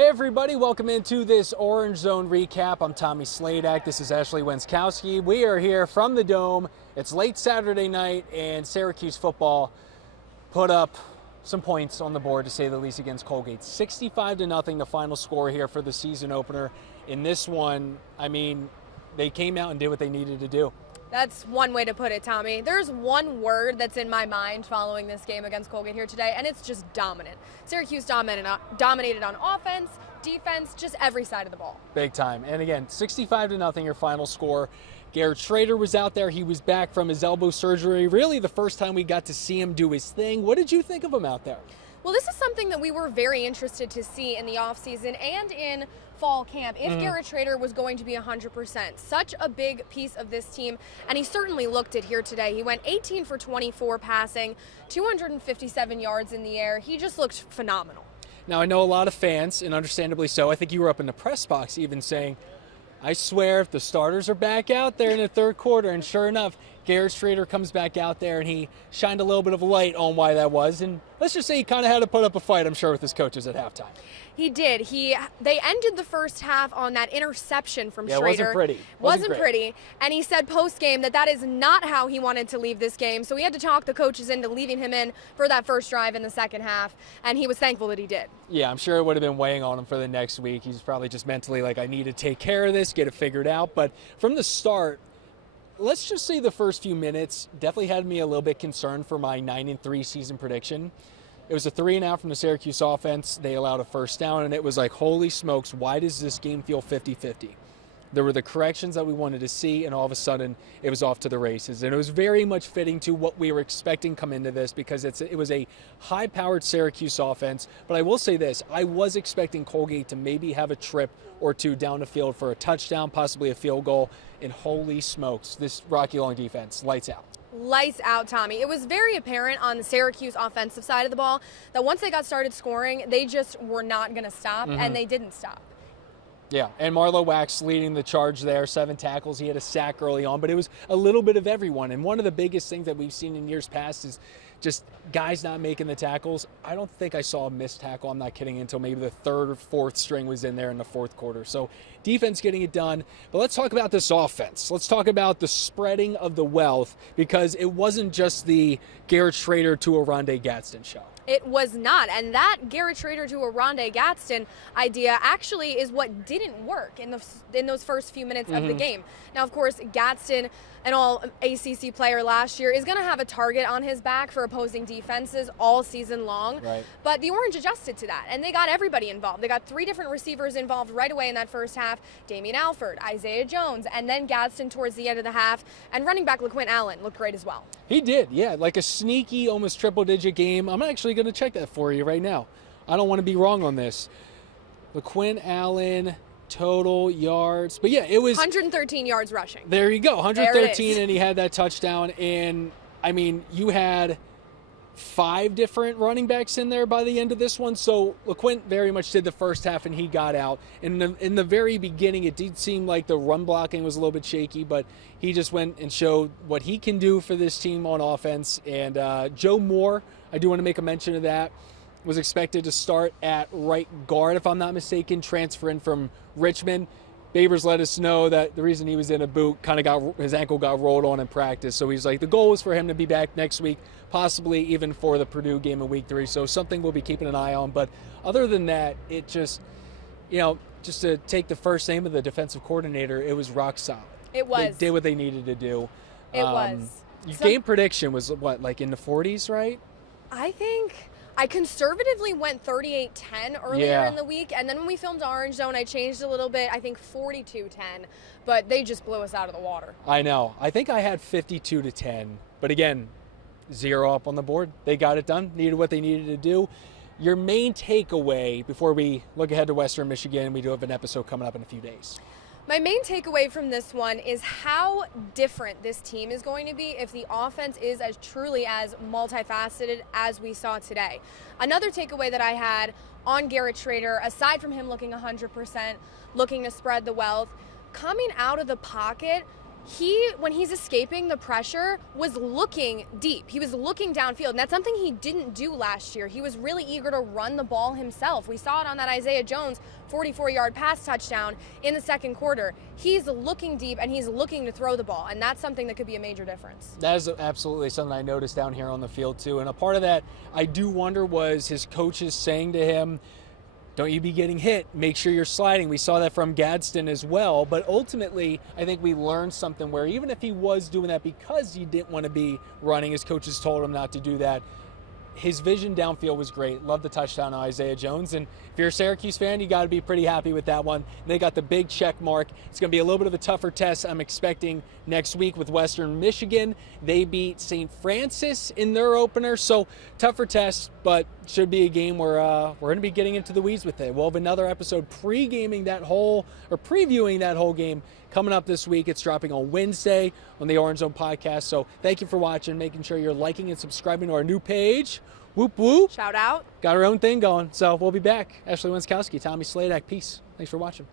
Hey everybody, welcome into this Orange Zone recap. I'm Tommy Sladek. This is Ashley Wenskoski. We are here from the Dome. It's late Saturday night and Syracuse football put up some points on the board, to say the least, against Colgate. 65-0, the final score here for the season opener. In this one, I mean, they came out and did what they needed to do. That's one way to put it, Tommy. There's one word that's in my mind following this game against Colgate here today, and it's just dominant. Syracuse dominated on offense, defense, just every side of the ball. Big time. And again, 65-0, your final score. Garrett Schrader was out there. He was back from his elbow surgery. Really the first time we got to see him do his thing. What did you think of him out there? Well, this is something that we were very interested to see in the offseason and in fall camp, if Garrett Schrader was going to be 100%. Such a big piece of this team, and he certainly looked it here today. He went 18 for 24 passing, 257 yards in the air. He just looked phenomenal. Now, I know a lot of fans, and understandably so, I think you were up in the press box even saying, I swear if the starters are back out there in the third quarter, and sure enough, Garrett Schrader comes back out there and he shined a little bit of light on why that was. And let's just say he kind of had to put up a fight, I'm sure, with his coaches at halftime. He did. They ended the first half on that interception from Schrader. It wasn't pretty. Wasn't pretty. And he said post-game that is not how he wanted to leave this game. So he had to talk the coaches into leaving him in for that first drive in the second half. And he was thankful that he did. Yeah, I'm sure it would have been weighing on him for the next week. He's probably just mentally like, I need to take care of this, get it figured out. But from the start, let's just say the first few minutes definitely had me a little bit concerned for my 9-3 season prediction. It was a 3-and-out from the Syracuse offense. They allowed a first down, and it was like, holy smokes, why does this game feel 50-50? There were the corrections that we wanted to see, and all of a sudden, it was off to the races. And it was very much fitting to what we were expecting come into this, because it was a high-powered Syracuse offense. But I will say this, I was expecting Colgate to maybe have a trip or two down the field for a touchdown, possibly a field goal. And holy smokes, this Rocky Long defense, lights out. Lights out, Tommy. It was very apparent on the Syracuse offensive side of the ball that once they got started scoring, they just were not going to stop, and they didn't stop. Yeah, and Marlowe Wax leading the charge there, 7 tackles. He had a sack early on, but it was a little bit of everyone. And one of the biggest things that we've seen in years past is just guys not making the tackles. I don't think I saw a missed tackle, I'm not kidding, until maybe the third or fourth string was in there in the fourth quarter. So defense getting it done. But let's talk about this offense. Let's talk about the spreading of the wealth, because it wasn't just the Garrett Schrader to Oronde Gadsden show. It was not, and that Garrett Schrader to Oronde Gadsden idea actually is what didn't work in those first few minutes of the game. Now, of course, Gadsden, an all-ACC player last year, is going to have a target on his back for opposing defenses all season long. Right. But the Orange adjusted to that, and they got everybody involved. They got 3 different receivers involved right away in that first half: Damian Alford, Isaiah Jones, and then Gadsden towards the end of the half. And running back LaQuint Allen looked great as well. He did, yeah, like a sneaky, almost triple-digit game. I'm actually going to check that for you right now. I don't want to be wrong on this. LaQuint Allen, total yards. But yeah, it was 113 yards rushing. There you go, 113, and he had that touchdown. And I mean, you had 5 different running backs in there by the end of this one. So LaQuint very much did the first half, and he got out. In the very beginning, it did seem like the run blocking was a little bit shaky, but he just went and showed what he can do for this team on offense. And Joe Moore, I do want to make a mention of that, was expected to start at right guard, if I'm not mistaken, transferring from Richmond. Babers let us know that the reason he was in a boot, his ankle got rolled on in practice. So he's like, the goal was for him to be back next week, possibly even for the Purdue game in week 3. So something we'll be keeping an eye on. But other than that, it just, just to take the first name of the defensive coordinator, it was rock solid. It was. They did what they needed to do. It was. Your game prediction was what, like in the 40s, right? I think I conservatively went 38-10 earlier in the week, and then when we filmed Orange Zone, I changed a little bit. I think 42-10, but they just blew us out of the water. I know. I think I had 52-10, but again, 0 up on the board. They got it done, needed what they needed to do. Your main takeaway before we look ahead to Western Michigan, we do have an episode coming up in a few days. My main takeaway from this one is how different this team is going to be if the offense is as truly as multifaceted as we saw today. Another takeaway that I had on Garrett Schrader, aside from him looking 100%, looking to spread the wealth, coming out of the pocket, when he's escaping the pressure, was looking deep. He was looking downfield, and that's something he didn't do last year. He was really eager to run the ball himself. We saw it on that Isaiah Jones 44-yard pass touchdown in the second quarter. He's looking deep, and he's looking to throw the ball, and that's something that could be a major difference. That is absolutely something I noticed down here on the field, too. And a part of that, I do wonder, was his coaches saying to him, don't you be getting hit. Make sure you're sliding. We saw that from Gadsden as well. But ultimately, I think we learned something where even if he was doing that because he didn't want to be running, his coaches told him not to do that, his vision downfield was great. Love the touchdown on Isaiah Jones. And if you're a Syracuse fan, you got to be pretty happy with that one. They got the big check mark. It's going to be a little bit of a tougher test, I'm expecting, next week with Western Michigan. They beat St. Francis in their opener. So tougher test, but should be a game where we're going to be getting into the weeds with it. We'll have another episode previewing that whole game coming up this week. It's dropping on Wednesday on the Orange Zone podcast. So thank you for watching, making sure you're liking and subscribing to our new page. Whoop, whoop. Shout out. Got our own thing going. So we'll be back. Ashley Wenskoski, Tommy Sladek. Peace. Thanks for watching.